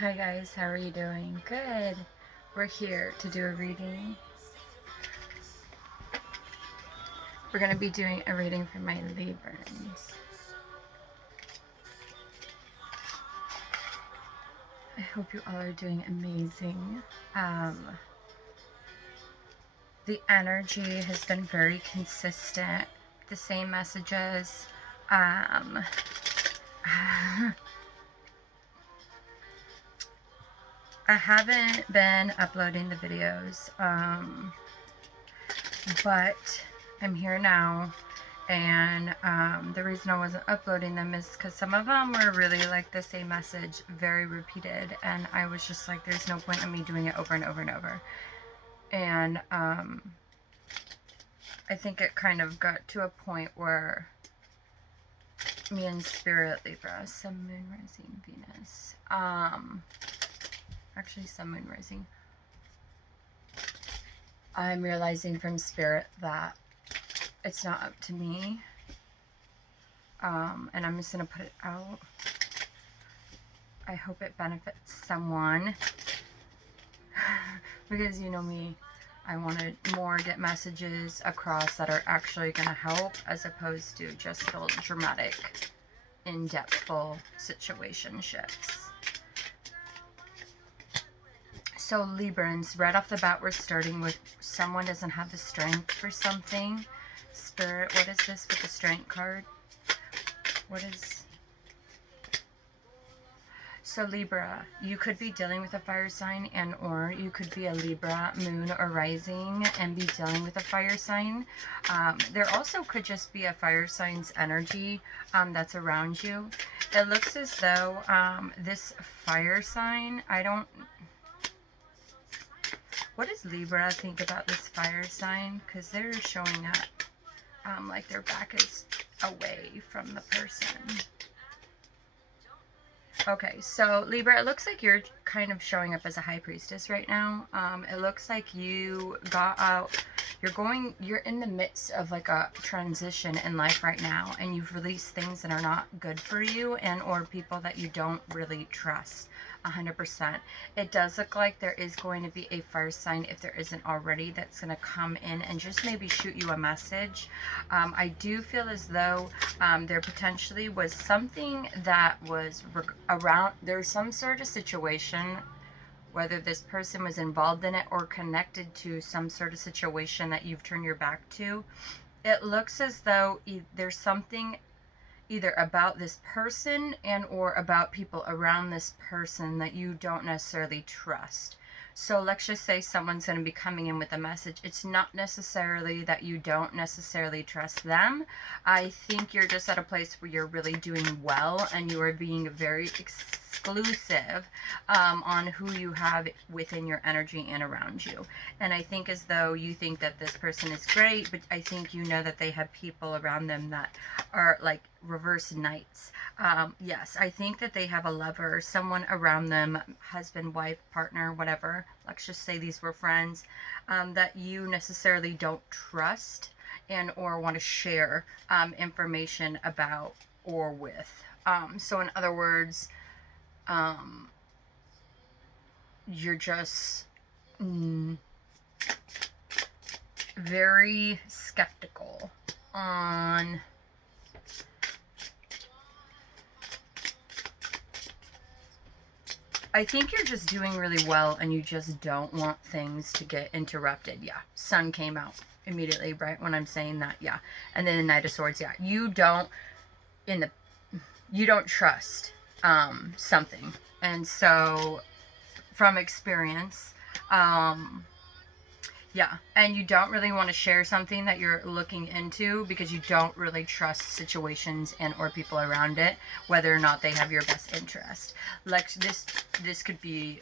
Hi guys, how are you doing? Good. We're here to do a reading. We're going to be doing a reading for my Librans. I hope you all are doing amazing. The energy has been very consistent. The same messages. I haven't been uploading the videos, but I'm here now. And the reason I wasn't uploading them is because some of them were really like the same message, very repeated, and I was just like, there's no point in me doing it over and over and over. And I think it kind of got to a point where me and Spirit, Libra, Sun, Moon, Rising, Venus, actually Sun, Moon, Rising, I'm realizing from Spirit that it's not up to me. And I'm just going to put it out. I hope it benefits someone. Because you know me, I want to more get messages across that are actually going to help, as opposed to just little dramatic, in-depthful situationships. So Librans, right off the bat, we're starting with someone doesn't have the strength for something. Spirit, what is this with the strength card? What is... So Libra, you could be dealing with a fire sign, and or you could be a Libra moon or rising and be dealing with a fire sign. There also could just be a fire sign's energy that's around you. It looks as though this fire sign, what does Libra think about this fire sign? Because they're showing up like their back is away from the person. Okay, so Libra, it looks like you're kind of showing up as a high priestess right now. It looks like you got out, you're in the midst of like a transition in life right now, and you've released things that are not good for you and or people that you don't really trust 100%. It does look like there is going to be a fire sign, if there isn't already, that's going to come in and just maybe shoot you a message. I do feel as though there potentially was something that was around, there's some sort of situation, whether this person was involved in it or connected to some sort of situation that you've turned your back to. It looks as though there's something either about this person and or about people around this person that you don't necessarily trust. So let's just say someone's going to be coming in with a message. It's not necessarily that you don't necessarily trust them. I think you're just at a place where you're really doing well and you are being very exclusive on who you have within your energy and around you. And I think as though you think that this person is great, but I think you know that they have people around them that are like reverse knights. Yes, I think that they have a lover, someone around them, husband, wife, partner, whatever. Let's just say these were friends that you necessarily don't trust and or want to share information about or with. So in other words, you're just very skeptical on I think you're just doing really well and you just don't want things to get interrupted. Yeah, Sun came out immediately right when I'm saying that. Yeah, and then the Knight of Swords. Yeah, you don't trust something, and so from experience, yeah, and you don't really want to share something that you're looking into because you don't really trust situations and or people around it, whether or not they have your best interest. Like this could be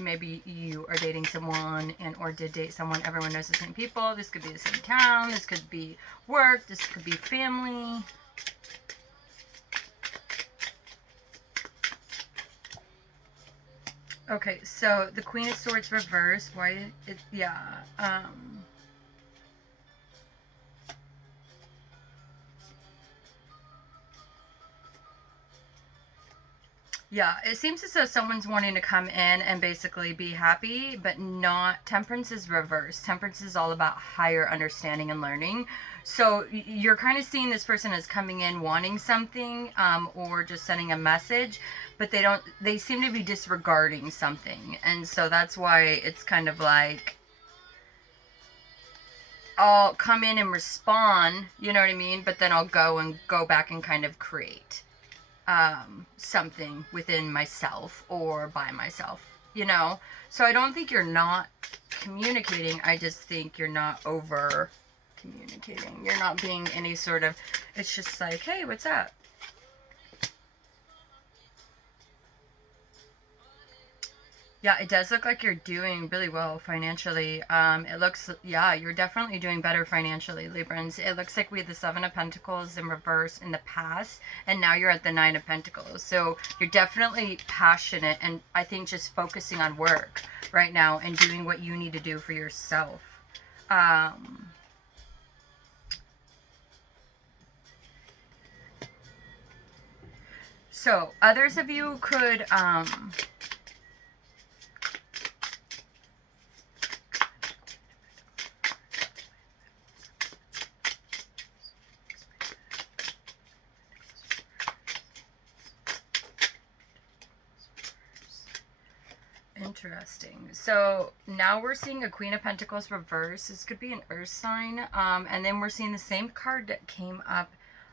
maybe you are dating someone and or did date someone. Everyone knows the same people. This could be the same town. This could be work. This could be family. Okay, so the Queen of Swords reverse. Why? Yeah. Yeah, it seems as though someone's wanting to come in and basically be happy, but not. Temperance is reverse. Temperance is all about higher understanding and learning. So you're kind of seeing this person as coming in wanting something, or just sending a message, but they don't. They seem to be disregarding something, and so that's why it's kind of like I'll come in and respond. You know what I mean? But then I'll go back and kind of create something within myself or by myself, you know? So I don't think you're not communicating. I just think you're not over communicating. You're not being any sort of, it's just like, hey, what's up? Yeah, it does look like you're doing really well financially. It looks, yeah, you're definitely doing better financially, Librans. It looks like we had the Seven of Pentacles in reverse in the past, and now you're at the Nine of Pentacles. So you're definitely passionate, and I think just focusing on work right now and doing what you need to do for yourself. So others of you could, interesting. So now we're seeing a Queen of Pentacles reverse. This could be an earth sign. And then we're seeing the same card that came up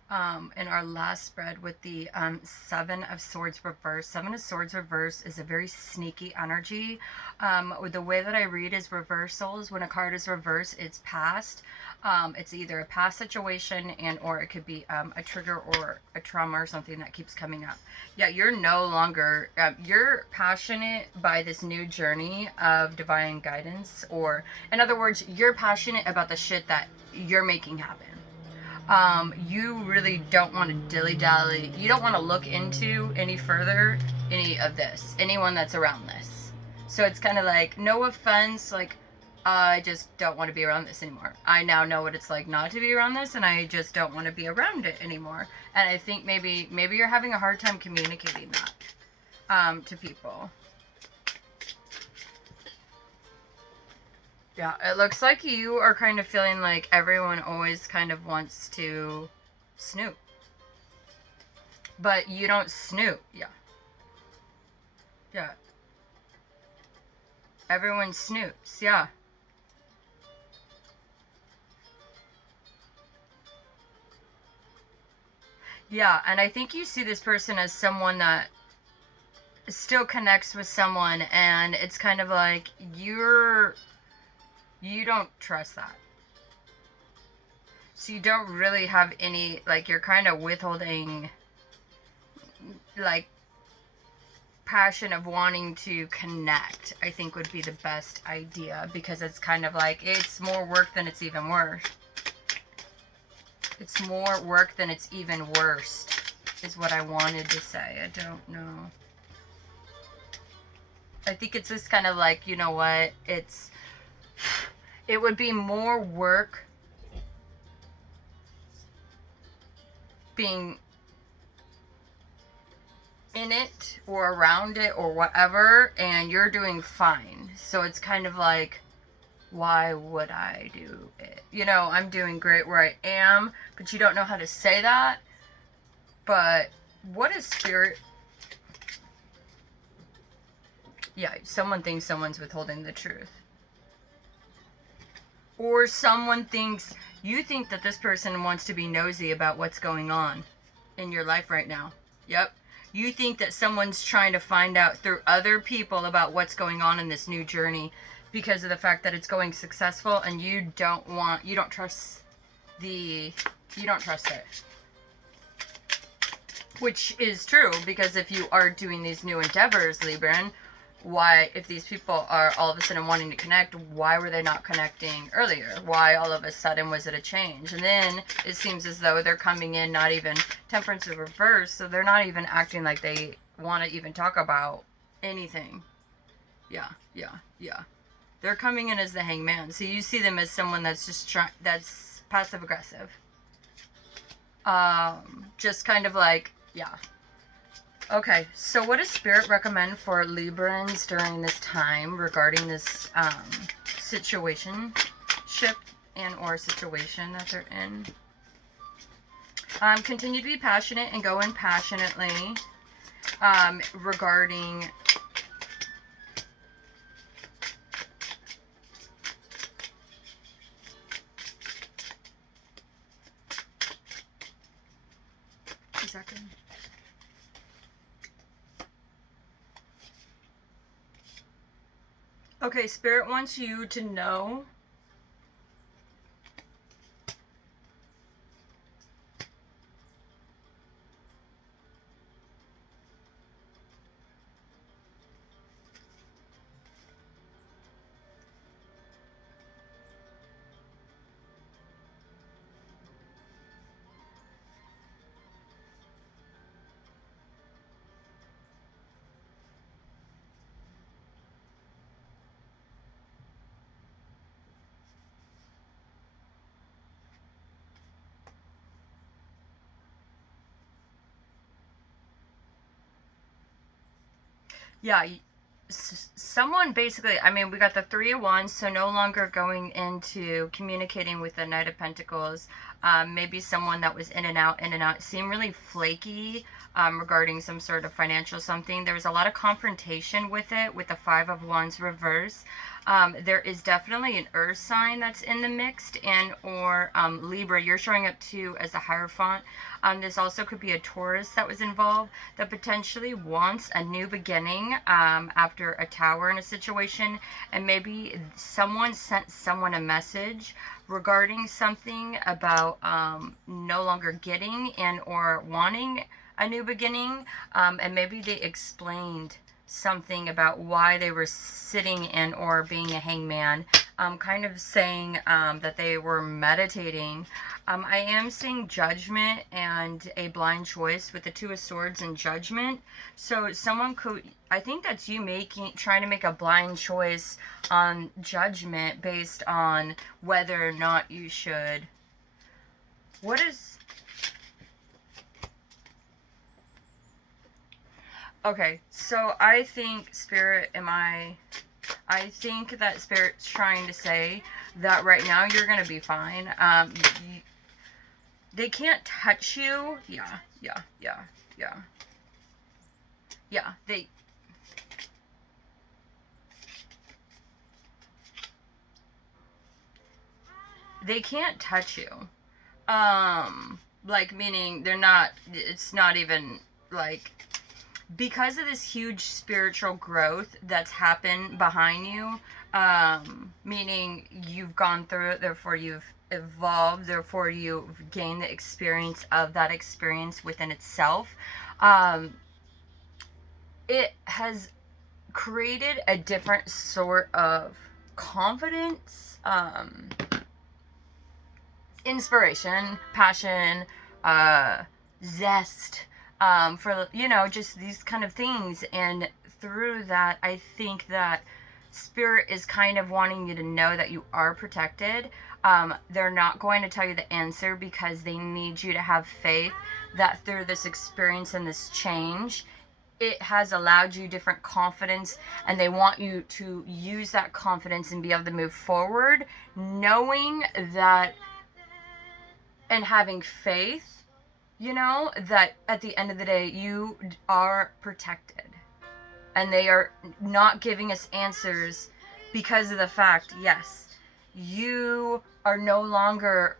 in our last spread with the Seven of Swords reverse. Seven of Swords reverse is a very sneaky energy. The way that I read is reversals. When a card is reversed, it's past. It's either a past situation and or it could be a trigger or a trauma or something that keeps coming up. Yeah, you're no longer, you're passionate by this new journey of divine guidance, or in other words, you're passionate about the shit that you're making happen. You really don't want to dilly-dally. You don't want to look into any further any of this, anyone that's around this. So it's kind of like, no offense, like, I just don't want to be around this anymore. I now know what it's like not to be around this, and I just don't want to be around it anymore. And I think maybe you're having a hard time communicating that to people. Yeah, it looks like you are kind of feeling like everyone always kind of wants to snoop. But you don't snoop. Yeah. Yeah. Everyone snoops. Yeah. Yeah, and I think you see this person as someone that still connects with someone, and it's kind of like you don't trust that. So you don't really have any, like, you're kind of withholding, like, passion of wanting to connect, I think would be the best idea, because it's kind of like, it's more work than it's even worse. It's more work than it's even worse, is what I wanted to say. I don't know. I think it's this kind of like, you know what, it would be more work being in it or around it or whatever, and you're doing fine. So it's kind of like, why would I do it? You know, I'm doing great where I am, but you don't know how to say that. But what is spirit? Yeah, someone thinks someone's withholding the truth. Or someone thinks, you think that this person wants to be nosy about what's going on in your life right now. Yep. You think that someone's trying to find out through other people about what's going on in this new journey because of the fact that it's going successful, and you don't trust it. Which is true, because if you are doing these new endeavors, Libran, why, if these people are all of a sudden wanting to connect, why were they not connecting earlier? Why all of a sudden was it a change? And then it seems as though they're coming in not even temperance in reverse, so they're not even acting like they want to even talk about anything. Yeah. They're coming in as the hangman. So you see them as someone that's just that's passive aggressive. Just kind of like, yeah. Okay, so what does Spirit recommend for Librans during this time regarding this situation, ship and or situation that they're in? Continue to be passionate and go in passionately regarding a second. Okay, Spirit wants you to know yeah, someone basically, I mean, we got the Three of Wands, so no longer going into communicating with the Knight of Pentacles. Maybe someone that was in and out, seemed really flaky regarding some sort of financial something. There was a lot of confrontation with it, with the Five of Wands reverse. There is definitely an earth sign that's in the mixed, and or Libra, you're showing up too as a Hierophant. This also could be a Taurus that was involved that potentially wants a new beginning after a Tower in a situation, and maybe someone sent someone a message regarding something about no longer getting and or wanting a new beginning, and maybe they explained something about why they were sitting in or being a hangman, kind of saying that they were meditating. I am seeing judgment and a blind choice with the Two of Swords and judgment. So someone could, I think that's you trying to make a blind choice on judgment based on whether or not you should. What is... Okay, so I think Spirit, I think that Spirit's trying to say that right now you're going to be fine. They can't touch you. Yeah. Yeah, they can't touch you. Like, meaning they're not, it's not even, like, because of this huge spiritual growth that's happened behind you, meaning you've gone through it, therefore you've evolved, therefore you've gained the experience of that experience within itself. It has created a different sort of confidence, inspiration, passion, zest, for, you know, just these kind of things. And through that, I think that Spirit is kind of wanting you to know that you are protected. They're not going to tell you the answer because they need you to have faith that through this experience and this change, it has allowed you different confidence, and they want you to use that confidence and be able to move forward, knowing that and having faith, you know, that at the end of the day, you are protected. And they are not giving us answers because of the fact, yes, you are no longer,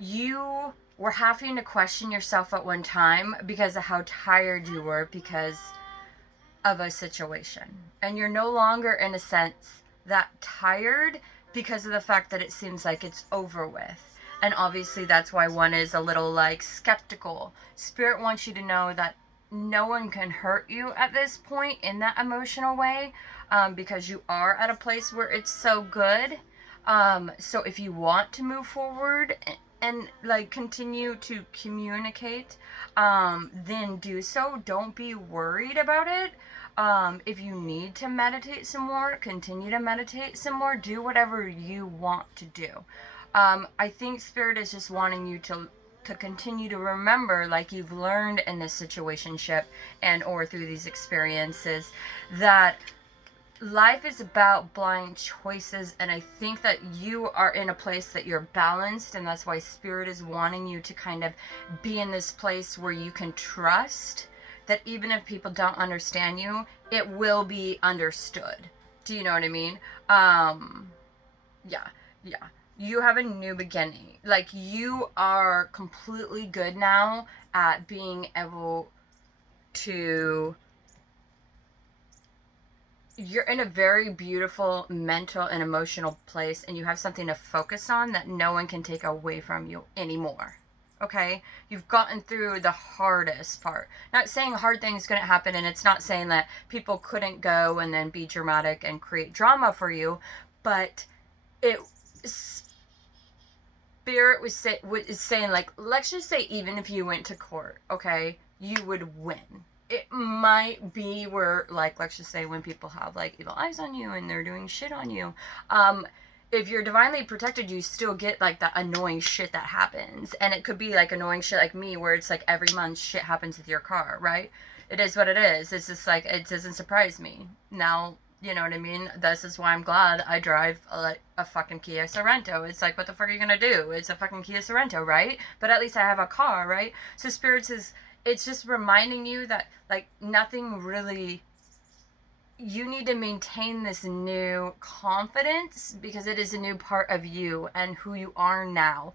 you were having to question yourself at one time because of how tired you were because of a situation. And you're no longer, in a sense, that tired because of the fact that it seems like it's over with. And obviously that's why one is a little like skeptical. Spirit wants you to know that no one can hurt you at this point in that emotional way, because you are at a place where it's so good. So if you want to move forward and like continue to communicate, then do so. Don't be worried about it. If you need to meditate some more, continue to meditate some more. Do whatever you want to do. I think Spirit is just wanting you to to continue to remember, like you've learned in this situationship and or through these experiences, that life is about blind choices. And I think that you are in a place that you're balanced, and that's why Spirit is wanting you to kind of be in this place where you can trust that even if people don't understand you, it will be understood. Do you know what I mean? Yeah, yeah. You have a new beginning. Like, you are completely good now at being able to. You're in a very beautiful mental and emotional place, and you have something to focus on that no one can take away from you anymore. Okay? You've gotten through the hardest part. Not saying hard things couldn't happen, and it's not saying that people couldn't go and then be dramatic and create drama for you, but it. Spirit was saying, like, let's just say even if you went to court, okay, you would win. It might be where, like, let's just say when people have, like, evil eyes on you and they're doing shit on you, if you're divinely protected, you still get, like, that annoying shit that happens. And it could be, like, annoying shit like me, where it's, like, every month shit happens with your car, right? It is what it is. It's just, like, it doesn't surprise me. Now, you know what I mean? This is why I'm glad I drive a fucking Kia Sorento. It's like, what the fuck are you gonna do? It's a fucking Kia Sorento, right? But at least I have a car, right? So Spirits is, it's just reminding you that, like, nothing really, you need to maintain this new confidence, because it is a new part of you and who you are now.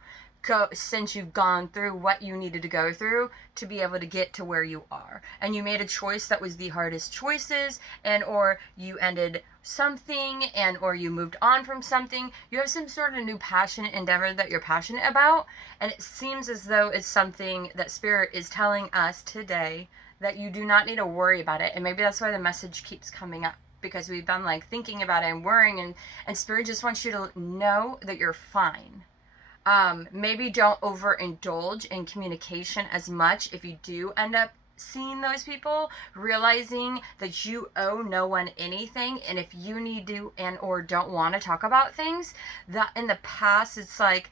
Since you've gone through what you needed to go through to be able to get to where you are, and you made a choice that was the hardest choices, and or you ended something, and or you moved on from something. You have some sort of new passionate endeavor that you're passionate about, and it seems as though it's something that Spirit is telling us today that you do not need to worry about it. And maybe that's why the message keeps coming up, because we've been, like, thinking about it and worrying, and Spirit just wants you to know that you're fine. Maybe don't overindulge in communication as much if you do end up seeing those people, realizing that you owe no one anything. And if you need to and or don't want to talk about things that in the past, it's like,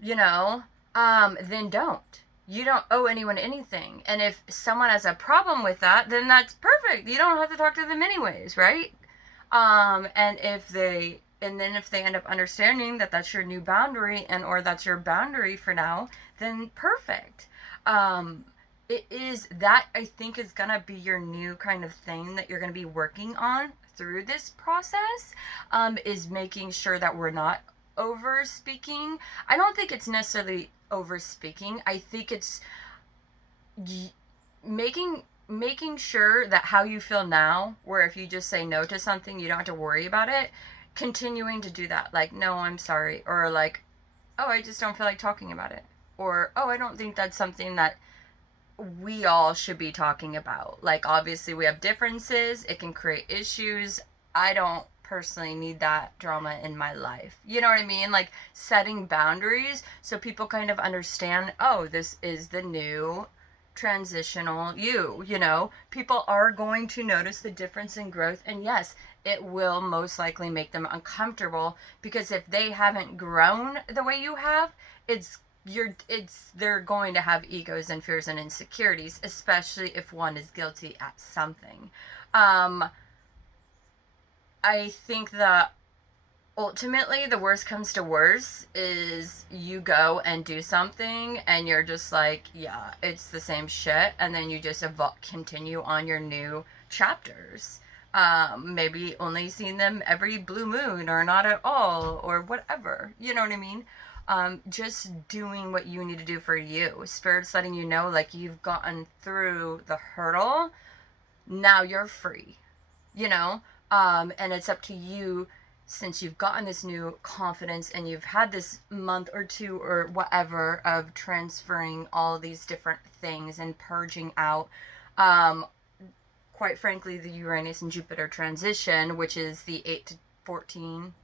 you know, then don't. You don't owe anyone anything. And if someone has a problem with that, then that's perfect. You don't have to talk to them anyways, right? And if they end up understanding that that's your new boundary, and or that's your boundary for now, then perfect. It is that, I think, is gonna be your new kind of thing that you're gonna be working on through this process, is making sure that we're not over speaking. I don't think it's necessarily over speaking. I think it's making sure that how you feel now, where if you just say no to something, you don't have to worry about it, continuing to do that. Like, no, I'm sorry. Or like, oh, I just don't feel like talking about it. Or, oh, I don't think that's something that we all should be talking about. Like, obviously we have differences. It can create issues. I don't personally need that drama in my life. You know what I mean? Like, setting boundaries so people kind of understand, oh, this is the new transitional you know, people are going to notice the difference in growth. And yes, it will most likely make them uncomfortable, because if they haven't grown the way you have, they're going to have egos and fears and insecurities, especially if one is guilty at something. I think that ultimately the worst comes to worst is you go and do something and you're just like, yeah, it's the same shit, and then you just continue on your new chapters. Maybe only seeing them every blue moon or not at all or whatever, you know what I mean? Just doing what you need to do for you. Spirit's letting you know, like, you've gotten through the hurdle, now you're free, you know? And it's up to you, since you've gotten this new confidence and you've had this month or two or whatever of transferring all these different things and purging out, quite frankly, the Uranus and Jupiter transition, which is the 8 to 14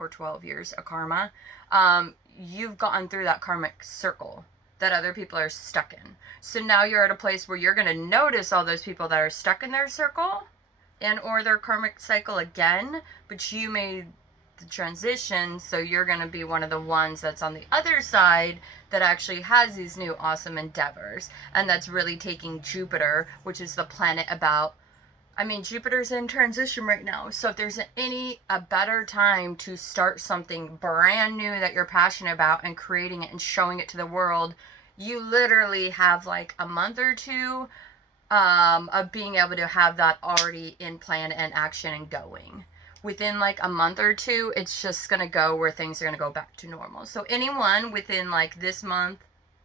or 12 years of karma, you've gotten through that karmic circle that other people are stuck in. So now you're at a place where you're going to notice all those people that are stuck in their circle and or their karmic cycle again, but you may the transition, so you're going to be one of the ones that's on the other side that actually has these new awesome endeavors, and that's really taking Jupiter, which is the planet about, I mean, Jupiter's in transition right now, so if there's a better time to start something brand new that you're passionate about and creating it and showing it to the world, you literally have like a month or two of being able to have that already in plan and action and going. Within like a month or two, it's just going to go where things are going to go back to normal. So anyone within like this month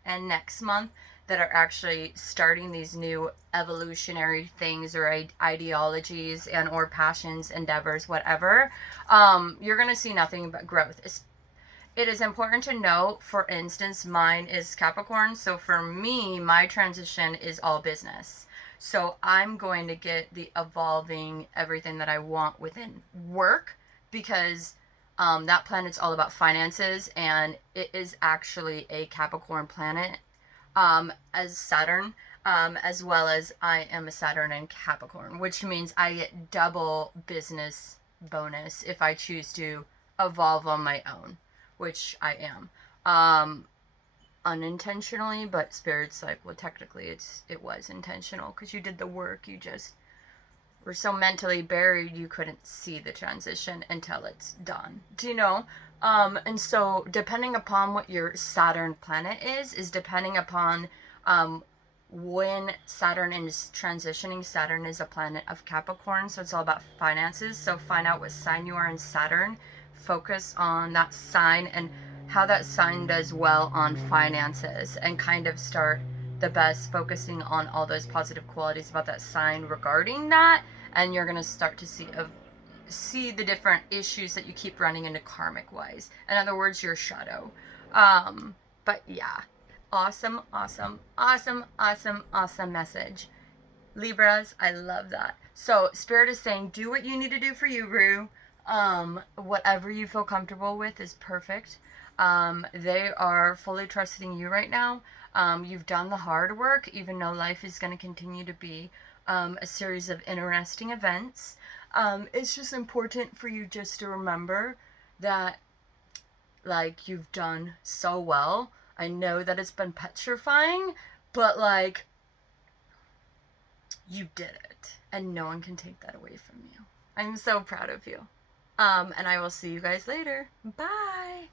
and next month that are actually starting these new evolutionary things or ideologies and or passions, endeavors, whatever, you're going to see nothing but growth. It is important to note, for instance, mine is Capricorn. So for me, my transition is all business. So I'm going to get the evolving everything that I want within work, because that planet's all about finances, and it is actually a Capricorn planet, as Saturn, as well as I am a Saturn in Capricorn, which means I get double business bonus if I choose to evolve on my own, which I am. Unintentionally, but Spirit's like, well, technically it was intentional, because you did the work. You just were so mentally buried you couldn't see the transition until it's done. Do you know? And so depending upon what your Saturn planet is depending upon when Saturn is transitioning. Saturn is a planet of Capricorn, so it's all about finances. So find out what sign you are in Saturn, focus on that sign and how that sign does well on finances, and kind of start the best focusing on all those positive qualities about that sign regarding that, and you're going to start to see the different issues that you keep running into karmic wise. In other words, your shadow. But yeah, awesome message, Libras. I love that. So Spirit is saying, do what you need to do for you, Rue. Whatever you feel comfortable with is perfect. They are fully trusting you right now. You've done the hard work, even though life is going to continue to be a series of interesting events. It's just important for you just to remember that, like, you've done so well. I know that it's been petrifying, but like, you did it, and no one can take that away from you. I'm so proud of you. And I will see you guys later. Bye.